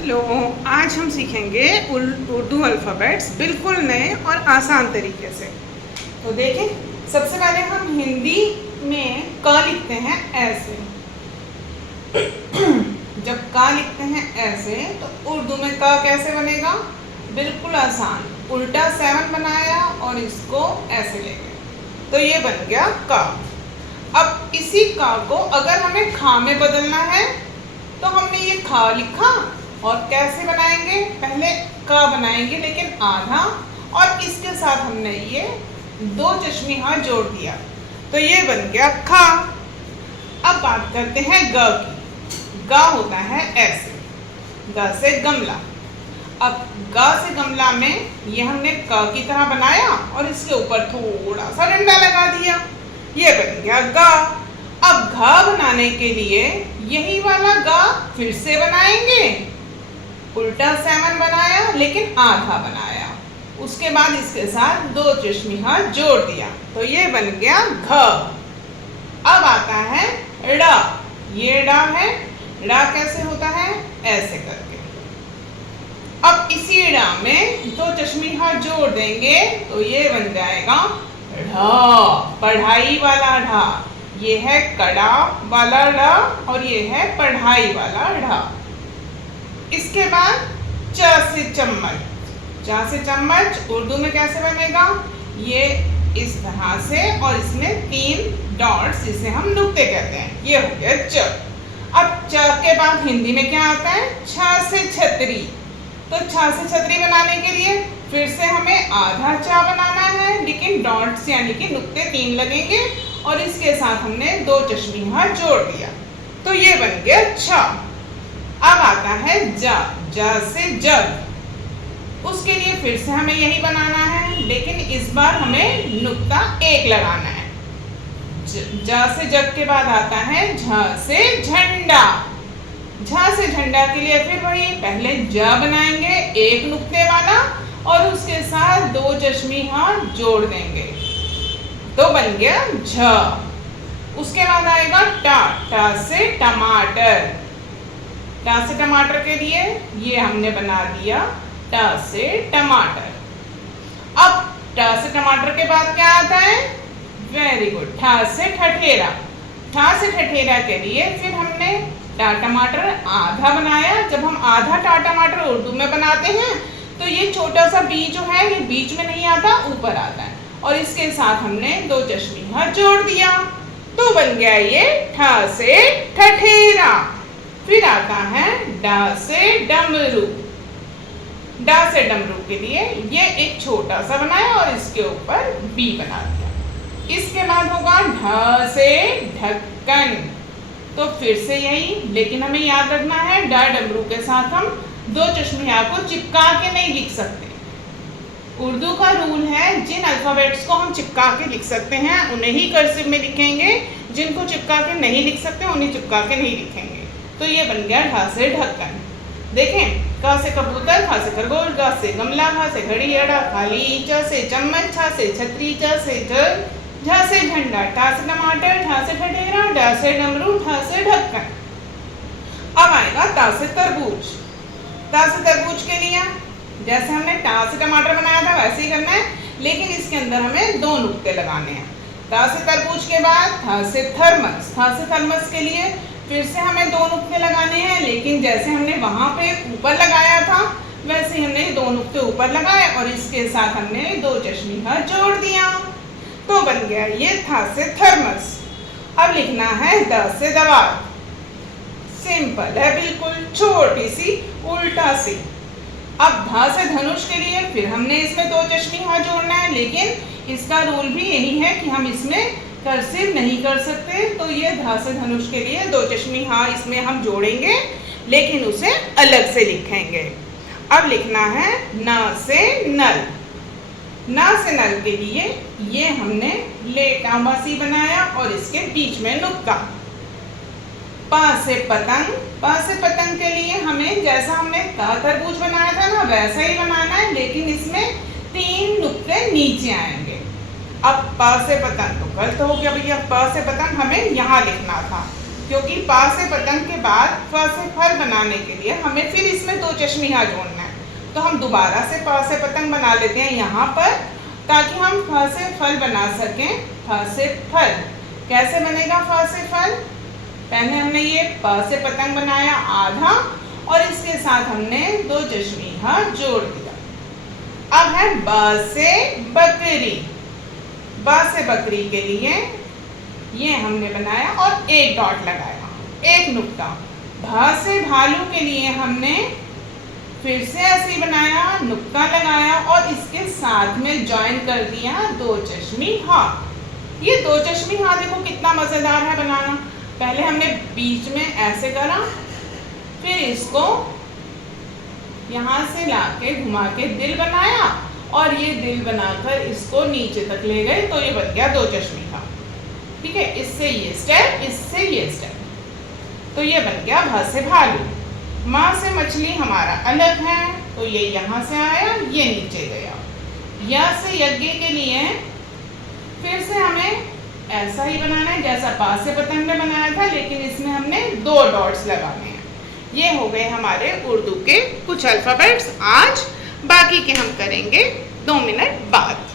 Hello, आज हम सीखेंगे उर्दू अल्फ़ाबेट्स बिल्कुल नए और आसान तरीके से। तो देखें, सबसे पहले हम हिंदी में क लिखते हैं ऐसे। जब क लिखते हैं ऐसे तो उर्दू में क कैसे बनेगा? बिल्कुल आसान, उल्टा 7 बनाया और इसको ऐसे ले गए तो ये बन गया क। अब इसी क को अगर हमें खा में बदलना है तो हमने ये खा लिखा और कैसे बनाएंगे? पहले क बनाएंगे लेकिन आधा, और इसके साथ हमने ये 2 चश्मी हाथ जोड़ दिया तो ये बन गया खा। अब बात करते हैं ग की। ग होता है ऐसे, ग से गमला। अब ग से गमला में ये हमने क की तरह बनाया और इसके ऊपर थोड़ा सा डंडा लगा दिया, ये बन गया ग। अब घ बनाने के लिए यही वाला ग फिर से बनाएंगे, उल्टा 7 बनाया लेकिन आधा बनाया, उसके बाद इसके साथ 2 चश्मी हाथ जोड़ दिया तो ये बन गया घ। अब आता है ड़। ये ड़ है, ड़ कैसे होता है? ऐसे करके। अब इसी ड़ में 2 चश्मी हाथ जोड़ देंगे तो ये बन जाएगा ढ, पढ़ाई वाला ढ। ये है कड़ा वाला ढ और ये है पढ़ाई वाला ढ। इसके बाद च से चम्मच। च से चम्मच उर्दू में कैसे बनेगा? ये इस तरह से और इसमें 3 डॉट्स, इसे हम नुक्ते कहते हैं। ये हो गया च। अब च के बाद हिंदी में क्या आता है? छ से छतरी। तो छ से छतरी बनाने के लिए फिर से हमें आधा च बनाना है लेकिन डॉट्स यानी कि नुक्ते 3 लगेंगे और इसके साथ हमने 2 चश्मी हाथ जोड़ दिया तो ये बन गया छ। अब आता है ज। ज से जग। उसके लिए फिर से हमें यही बनाना है लेकिन इस बार हमें नुक्ता 1 लगाना है। ज से जग के बाद आता है झ से झंडा। झ से झंडा के लिए फिर वही, पहले ज बनाएंगे 1 नुक्ते वाला और उसके साथ 2 चश्मी हाथ जोड़ देंगे तो बन गया झ। उसके बाद आएगा ट। ट से टमाटर। ट से टमाटर के लिए ये हमने बना दिया ट से टमाटर। अब ट से टमाटर के बाद क्या आता है? वेरी गुड, ठ से ठठेरा। ठ से ठठेरा के लिए फिर हमने ट टमाटर आधा बनाया। जब हम आधा ट टमाटर उर्दू में बनाते हैं तो ये छोटा सा बी जो है ये बीच में नहीं आता, ऊपर आता है और इसके साथ हमने 2 चश्मी हाथ जोड़ दिया तो बन गया ये ठ से ठठेरा। फिर आता है ड से डमरू। ड से डमरू के लिए ये एक छोटा सा बनाया और इसके ऊपर बी बना दिया। इसके बाद होगा ढ से ढक्कन। तो फिर से यही, लेकिन हमें याद रखना है ड डमरू के साथ हम 2 चश्मी हाथ को चिपका के नहीं लिख सकते। उर्दू का रूल है जिन अल्फ़ाबेट्स को हम चिपका के लिख सकते हैं उन्हें ही कर्सिव में लिखेंगे, जिनको चिपका के नहीं लिख सकते उन्हें चिपका के नहीं लिखेंगे। तो ये बन गया ढ से ढक्कन। देखें, क से कबूतर, ख से खरगोश, ग से गमला, घ से घड़ी, अड़ा खाली, च से चम्मच, छ से छतरी, च से जग, झ से झंडा, ट से टमाटर, ठ से ठठेरा, ड से डमरू, ठ से ढक्कन। अब आएगा त से तरबूज। त से तरबूज के लिए जैसे हमने ट से टमाटर बनाया था वैसे ही करना है लेकिन इसके अंदर हमें 2 नुक्ते लगाने हैं। त से तरबूज के बाद थ से थर्मस। थ से थर्मस के लिए फिर से हमें 2 नुक्ते लगाने हैं लेकिन जैसे हमने वहां पे ऊपर लगाया था वैसे ही हमने 2 नुक्ते ऊपर लगाए और इसके साथ हमने 2 चश्मी हाथ जोड़ दिया तो बन गया ये थ से थर्मस। अब लिखना है द से दवात। सिंपल है बिल्कुल, छोटी सी उल्टा सी। अब ध से धनुष के लिए फिर हमने इसमें 2 चश्मी हाथ जोड़ना है लेकिन इसका रूल भी यही है कि हम इसमें कर्सिव नहीं कर सकते तो ये ध से धनुष के लिए 2 चश्मी हाथ इसमें हम जोड़ेंगे लेकिन उसे अलग से लिखेंगे। अब लिखना है न से नल। न से नल के लिए ये हमने लेटामासी बनाया और इसके बीच में नुक्ता। प से पतंग। प से पतंग के लिए हमें जैसा हमने तरबूज बनाया था ना वैसा ही बनाना है लेकिन इसमें 3 नुक्ते नीचे आएंगे। अब प से पतंग तो गलत हो गया भैया, प से पतंग हमें यहाँ लिखना था क्योंकि पा से पतंग के बाद फ से फल बनाने के लिए हमें फिर इसमें दो चश्मिया जोड़ना है। तो हम दोबारा से प से पतंग बना लेते हैं यहाँ पर, ताकि हम फ से फल बना सकें। फ से फल कैसे बनेगा? फ से फल, पहले हमने ये प से पतंग बनाया आधा और इसके साथ हमने दो चश्मिया जोड़ दिया। अब है ब से बकरी। ब से बकरी के लिए ये हमने बनाया और एक डॉट लगाया, एक नुक्ता। भ से भालू के लिए हमने फिर से ऐसे बनाया, नुक्ता लगाया और इसके साथ में ज्वाइन कर दिया दो चश्मी हा। ये दो चश्मी हा देखो कितना मजेदार है बनाना। पहले हमने बीच में ऐसे करा, फिर इसको यहाँ से लाके घुमा के दिल बनाया और ये दिल बनाकर इसको नीचे तक ले गए, तो ये बन गया दो चश्मी हा। ठीक है, इससे ये स्टेप, इससे ये स्टेप, तो ये बन गया भ से भालू। माँ से मछली हमारा अलग है, तो ये यहाँ से आया, ये नीचे गया। या से यज्ञ के लिए फिर से हमें ऐसा ही बनाना है जैसा पा से पतंग में बनाया था, लेकिन इसमें हमने दो डॉट्स लगाने हैं। ये हो गए हमारे उर्दू के कुछ अल्फ़ाबेट्स आज, बाकी के हम करेंगे 2 मिनट बाद।